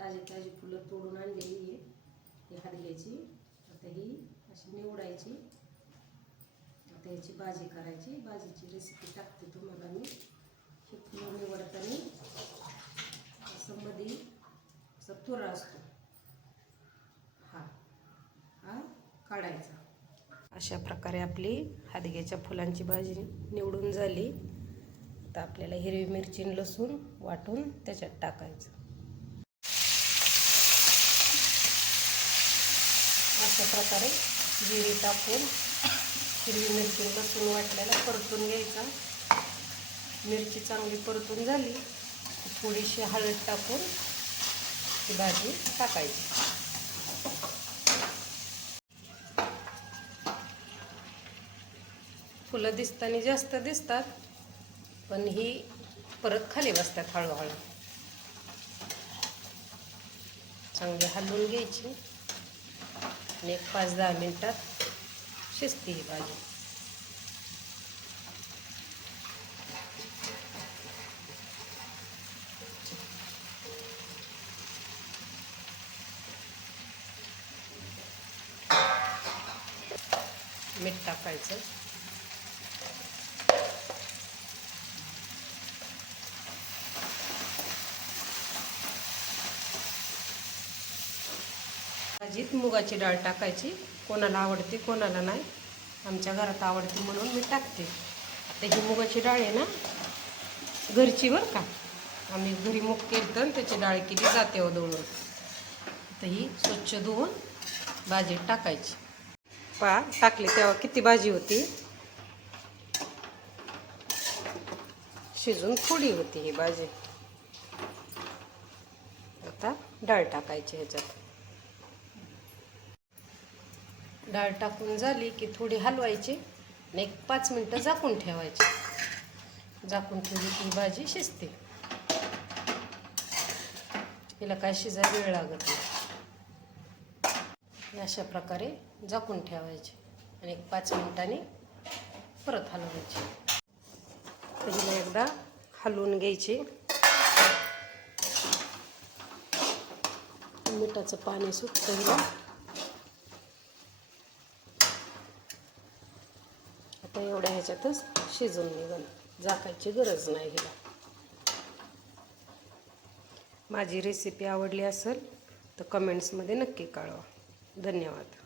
ताजी फुलं तोडून आणलेली आहे. ही हदग्याची. आता ही अशी निवडायची. आता याची भाजी करायची. भाजीची रेसिपी टाकते तुम्हाला मी. ही फुलं निवडताना असं मध्ये असा तुरा असतो, हा काढायचा. अशा प्रकारे आपली हदग्याच्या फुलांची भाजी निवडून झाली. आता आपल्याला हिरवी मिरची आणि लसूण वाटून त्याच्यात टाकायचं. अशा प्रकारे जिरे टाकून हिरवी मिरची आणि लसूण वाटल्याला परतून घ्यायचा. मिरची चांगली परतून झाली थोडीशी हळद टाकून ही भाजी टाकायची. फुलं दिसताना जास्त दिसतात, पण ही परत खाली बसतात हळूहळू. चांगली हलवून घ्यायची आणि 5-10 मिनिटात शिजते ही भाजी. मीठ टाकायचं. भाजीत मुगाची डाळ टाकायची. कोणाला आवडते कोणाला नाही. आमच्या घरात आवडते म्हणून मी टाकते. आता ही मुगाची डाळ आहे ना घरची बरं का. आम्ही घरी मूग केलं तर त्याची डाळ केली जाते दळून. तर ही स्वच्छ धुवून भाजीत टाकायची. टाकली तेव्हा किती भाजी होती. शिजून थोडी होती ही भाजी. आता डाळ टाकायची ह्याच्यात. डाळ टाकून झाली की थोडी हलवायची आणि 5 मिनिटं झाकून ठेवायची. झाकून ठेवली की भाजी शिजते. हिला काय शिजायला वेळ लागत नाही. अशा प्रकारे झाकून ठेवायची आणि 5 मिनिटांनी परत हलवायची. हिला एकदा हलवून घ्यायची. मिठाचं पाणी सुटतं हिला. आता एवढ्या ह्याच्यातच शिजून निघून झाकायची गरज नाही हिला. माझी रेसिपी आवडली असेल तर कमेंट्समध्ये नक्की कळवा. धन्यवाद.